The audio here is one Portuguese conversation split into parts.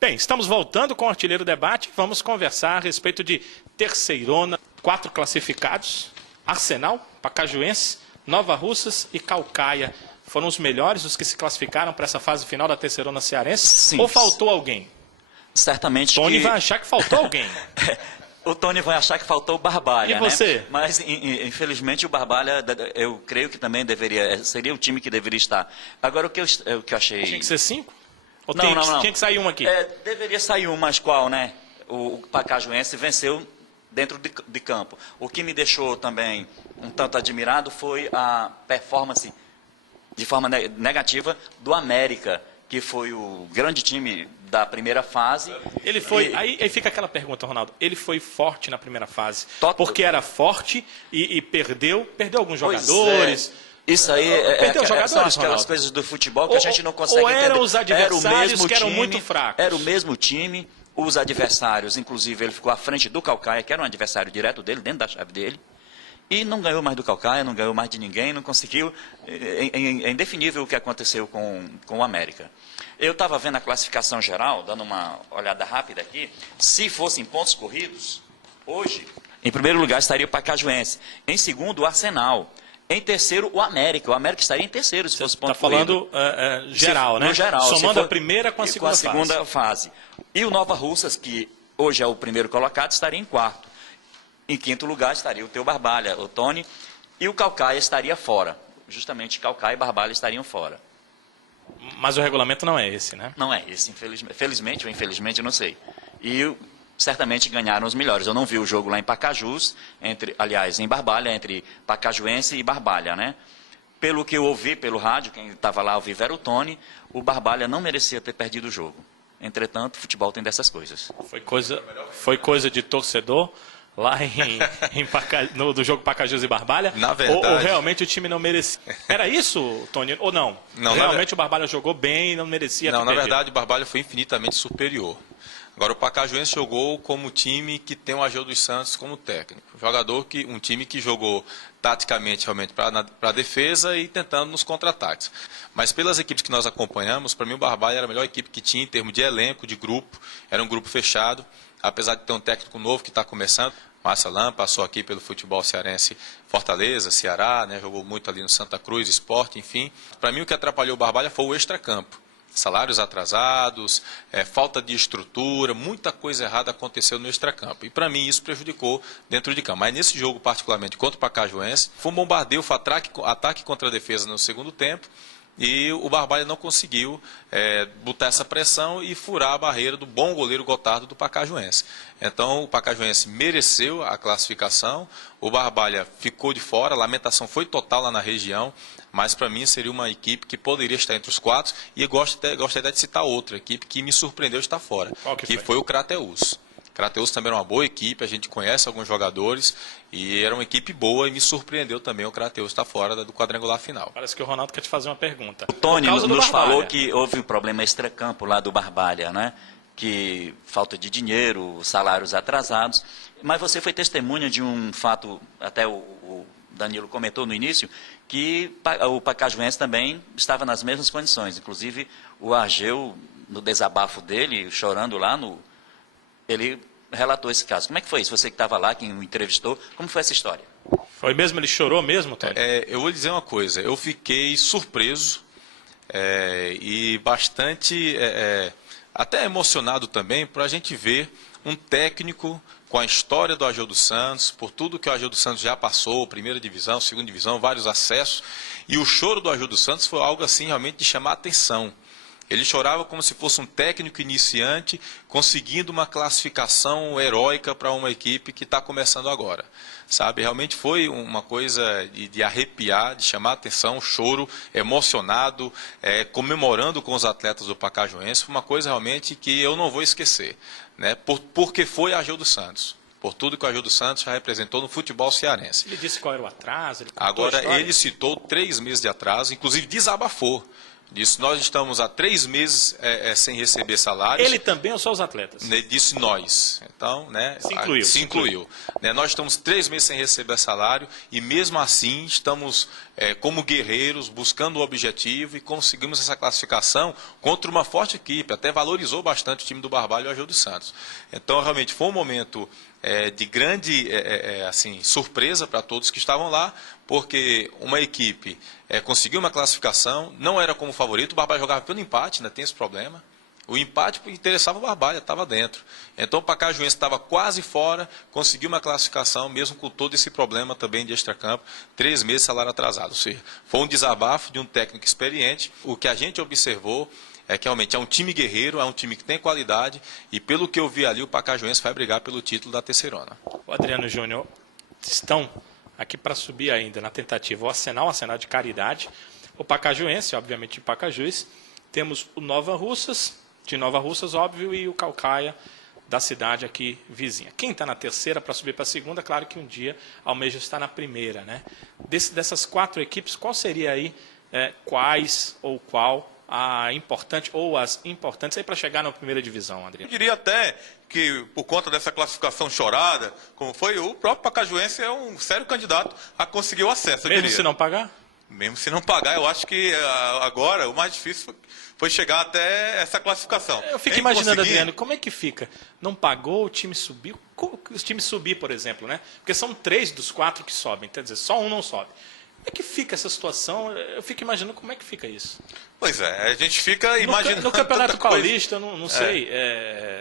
Bem, estamos voltando com o Artilheiro Debate. Vamos conversar a respeito de Terceirona. 4 classificados: Arsenal, Pacajuense, Nova Russas e Caucaia. Foram os melhores, os que se classificaram para essa fase final da Terceirona cearense? Sim. Ou faltou alguém? Certamente Tony vai achar que faltou alguém. O Tony vai achar que faltou o Barbalha, E você? né? Mas, infelizmente, o Barbalha, eu creio que também seria o time que deveria estar. Agora, o que eu achei... Tinha que ser 5? Ou Não. Tinha que sair um aqui? Deveria sair um, mas qual, né? O Pacajuense venceu dentro de campo. O que me deixou também um tanto admirado foi a performance, de forma negativa, do América, que foi o grande time da primeira fase. Ele foi. Aí fica aquela pergunta, Ronaldo. Ele foi forte na primeira fase. Total. Porque era forte e perdeu alguns Pois jogadores. Isso aí Perdeu jogadores, são aquelas Ronaldo? coisas do futebol que a gente não consegue ou entender. eram os adversários que eram muito fracos? Era o mesmo time, os adversários, inclusive ele ficou à frente do Caucaia, que era um adversário direto dele, dentro da chave dele, e não ganhou mais do Caucaia, não ganhou mais de ninguém, não conseguiu. É indefinível o que aconteceu com o América. Eu estava vendo a classificação geral, dando uma olhada rápida aqui. Se fossem pontos corridos, hoje, em primeiro lugar estaria o Pacajuense. Em segundo, o Arsenal. Em terceiro, o América. O América estaria em terceiro se fosse ponto corrido. Está falando geral, né? No geral. Somando a primeira com a segunda fase. E o Nova Russas, que hoje é o primeiro colocado, estaria em quarto. Em quinto lugar estaria o Teu Barbalha, o Tony. E o Caucaia estaria fora. Justamente Caucaia e Barbalha estariam fora. Mas o regulamento não é esse, né? Não é esse, felizmente ou infelizmente, eu não sei. E certamente ganharam os melhores. Eu não vi o jogo lá em Pacajus, em Barbalha, entre Pacajuense e Barbalha, né? Pelo que eu ouvi pelo rádio, quem estava lá ao vivo era o Tony, o Barbalha não merecia ter perdido o jogo. Entretanto, o futebol tem dessas coisas. Foi coisa de torcedor lá do jogo Pacajus e Barbalha? Na verdade... Ou realmente o time não merecia? Era isso, Tony? Ou não? Não, realmente o Barbalha jogou bem e não merecia ter Não, na perdido. verdade o Barbalha foi infinitamente superior. Agora o Pacajuense jogou como time que tem o Ageu dos Santos como técnico. Um time que jogou taticamente realmente para a defesa e tentando nos contra-ataques. Mas pelas equipes que nós acompanhamos, para mim o Barbalha era a melhor equipe que tinha em termos de elenco, de grupo. Era um grupo fechado, apesar de ter um técnico novo que está começando. Márcio Alan passou aqui pelo futebol cearense, Fortaleza, Ceará, né, jogou muito ali no Santa Cruz, Sport, enfim. Para mim o que atrapalhou o Barbalha foi o extracampo. Salários atrasados, falta de estrutura, muita coisa errada aconteceu no extracampo. E para mim isso prejudicou dentro de campo. Mas nesse jogo particularmente contra o Pacajuense, foi um bombardeio, foi ataque contra a defesa no segundo tempo. E o Barbalha não conseguiu botar essa pressão e furar a barreira do bom goleiro Gotardo do Pacajuense. Então o Pacajuense mereceu a classificação, o Barbalha ficou de fora, a lamentação foi total lá na região, mas para mim seria uma equipe que poderia estar entre os 4 e gostaria de citar outra equipe que me surpreendeu estar fora, que foi o Crateús. Crateús também era uma boa equipe, a gente conhece alguns jogadores e era uma equipe boa e me surpreendeu também o Crateús estar fora do quadrangular final. Parece que o Ronaldo quer te fazer uma pergunta. O Tony nos falou que houve um problema extracampo lá do Barbalha, né? Que falta de dinheiro, salários atrasados. Mas você foi testemunha de um fato, até o Danilo comentou no início, que o Pacajuense também estava nas mesmas condições. Inclusive o Ageu, no desabafo dele, chorando lá, ele relatou esse caso. Como é que foi isso? Você que estava lá, quem o entrevistou, como foi essa história? Foi mesmo? Ele chorou mesmo, Tony? Eu vou dizer uma coisa, eu fiquei surpreso e bastante, até emocionado também, para a gente ver um técnico com a história do Ageu dos Santos, por tudo que o Ageu dos Santos já passou, primeira divisão, segunda divisão, vários acessos, e o choro do Ageu dos Santos foi algo assim realmente de chamar a atenção. Ele chorava como se fosse um técnico iniciante conseguindo uma classificação heróica para uma equipe que está começando agora. Sabe, realmente foi uma coisa de arrepiar, de chamar a atenção, um choro emocionado, comemorando com os atletas do Pacajuense. Foi uma coisa realmente que eu não vou esquecer, né? Porque foi Ageu dos Santos. Por tudo que o Ageu dos Santos já representou no futebol cearense. Ele disse qual era o atraso? Agora, ele citou 3 meses de atraso, inclusive desabafou. Disse, nós estamos há 3 meses sem receber salários. Ele também ou só os atletas? Ele disse nós. Então, né, Se incluiu. Né, nós estamos 3 meses sem receber salário e mesmo assim estamos como guerreiros buscando o objetivo e conseguimos essa classificação contra uma forte equipe. Até valorizou bastante o time do Barbalho e o Ageu dos Santos. Então, realmente foi um momento de grande assim, surpresa para todos que estavam lá, porque uma equipe conseguiu uma classificação, não era como favorito, o Barbalho jogava pelo empate, ainda tem esse problema. O empate interessava o Barbalho, estava dentro. Então o Pacajuense estava quase fora, conseguiu uma classificação, mesmo com todo esse problema também de extracampo, 3 meses salário atrasado. Ou seja, foi um desabafo de um técnico experiente. O que a gente observou é que realmente é um time guerreiro, é um time que tem qualidade, e pelo que eu vi ali, o Pacajuense vai brigar pelo título da Terceirona. O Adriano Júnior, estão aqui para subir ainda na tentativa o Arsenal de Caridade, o Pacajuense, obviamente de Pacajus, temos o Nova Russas, de Nova Russas, óbvio, e o Caucaia, da cidade aqui vizinha. Quem está na terceira para subir para a segunda, claro que um dia almeja estar na primeira, né? Dessas 4 equipes, qual seria aí, quais ou qual a importante ou as importantes aí para chegar na primeira divisão, Adriano? Eu diria até que, por conta dessa classificação chorada, como foi, o próprio Pacajuense é um sério candidato a conseguir o acesso, eu Mesmo diria. se não pagar? Mesmo se não pagar, eu acho que agora o mais difícil foi chegar até essa classificação. Eu fico imaginando, Adriano, como é que fica? Não pagou, o time subiu? O time subir, por exemplo, né? Porque são 3 dos 4 que sobem, quer dizer, só um não sobe. Como é que fica essa situação? Eu fico imaginando como é que fica isso. Pois é, a gente fica imaginando. No Campeonato tanta coisa. Paulista, eu não sei.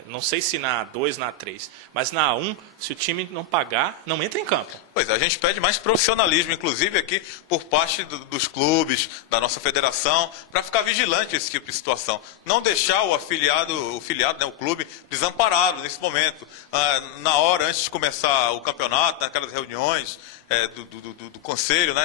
Não sei se na A2, na A3. Mas na A1, se o time não pagar, não entra em campo. Pois é, a gente pede mais profissionalismo, inclusive aqui por parte dos clubes, da nossa federação, para ficar vigilante esse tipo de situação. Não deixar o filiado, né, o clube, desamparado nesse momento. Na hora, antes de começar o campeonato, naquelas reuniões do conselho, né,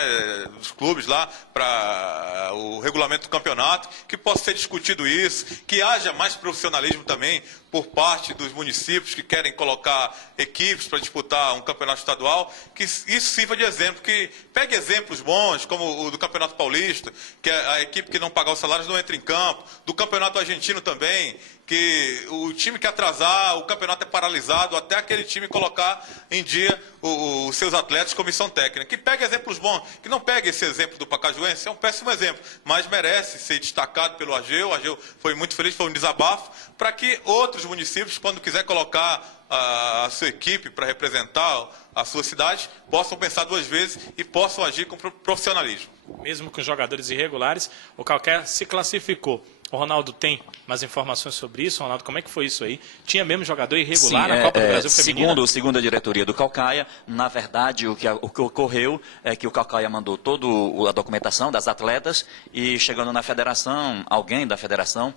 dos clubes lá, para o regulamento do campeonato, que possa ser discutido isso, que haja mais profissionalismo também por parte dos municípios que querem colocar equipes para disputar um campeonato estadual, que isso sirva de exemplo, que pegue exemplos bons, como o do Campeonato Paulista, que a equipe que não pagar os salários não entra em campo, do Campeonato Argentino também, que o time que atrasar, o campeonato é paralisado, até aquele time colocar em dia os seus atletas, comissão técnica. Que pegue exemplos bons, que não pegue esse exemplo do Pacajuense, é um péssimo exemplo, mas merece ser destacado pelo Ageu. O Ageu foi muito feliz, foi um desabafo, para que outros municípios, quando quiser colocar a sua equipe para representar a sua cidade, possam pensar 2 vezes e possam agir com profissionalismo. Mesmo com jogadores irregulares, o Caucaia se classificou. O Ronaldo tem mais informações sobre isso. Ronaldo, como é que foi isso aí? Tinha mesmo jogador irregular na Copa do Brasil Feminina? Segundo a diretoria do Caucaia, na verdade, o que ocorreu é que o Caucaia mandou toda a documentação das atletas e, chegando na federação, alguém da federação,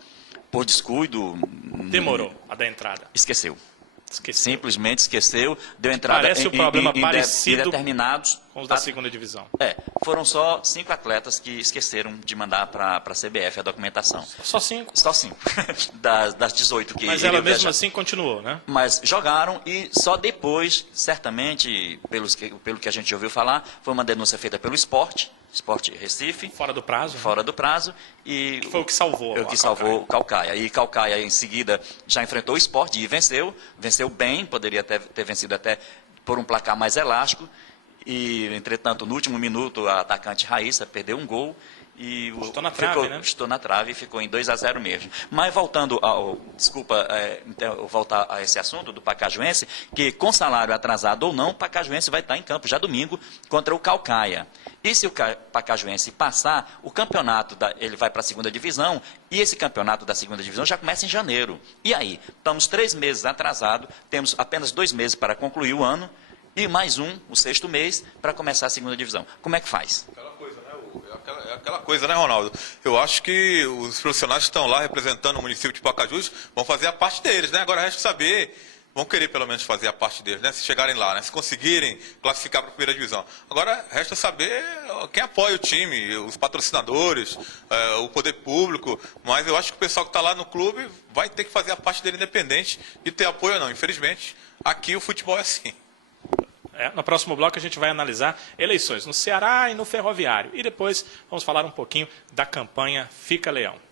por descuido... Demorou a dar entrada. Esqueceu. Esqueceu. Simplesmente esqueceu, deu entrada Parece o problema parecido determinados com os da segunda divisão. Foram só 5 atletas que esqueceram de mandar para a CBF a documentação. Só 5? Só 5. das 18 que Mas ela mesmo assim continuou, né? Mas jogaram e só depois, certamente, pelo que a gente ouviu falar, foi uma denúncia feita pelo Sport Recife. Fora do prazo? Fora do prazo. E foi o que salvou o Caucaia. E Caucaia, em seguida, já enfrentou o Sport e venceu. Venceu bem, poderia ter vencido até por um placar mais elástico. E, entretanto, no último minuto, a atacante Raíssa perdeu um gol. E estou na trave, né? Estou na trave e ficou em 2-0 mesmo. Mas voltando voltar a esse assunto do Pacajuense, que com salário atrasado ou não, o Pacajuense vai estar em campo já domingo contra o Caucaia. E se o Pacajuense passar, o campeonato ele vai para a segunda divisão, e esse campeonato da segunda divisão já começa em janeiro. E aí, estamos 3 meses atrasados, temos apenas 2 meses para concluir o ano, e mais o 6º mês para começar a segunda divisão. Como é que faz? Aquela coisa, né, Ronaldo? Eu acho que os profissionais que estão lá representando o município de Pacajus vão fazer a parte deles, né? Agora resta saber, vão querer pelo menos fazer a parte deles, né? Se chegarem lá, né? Se conseguirem classificar para a primeira divisão. Agora resta saber quem apoia o time, os patrocinadores, o poder público, mas eu acho que o pessoal que está lá no clube vai ter que fazer a parte dele independente de ter apoio ou não. Infelizmente, aqui o futebol é assim. No próximo bloco a gente vai analisar eleições no Ceará e no Ferroviário. E depois vamos falar um pouquinho da campanha Fica Leão.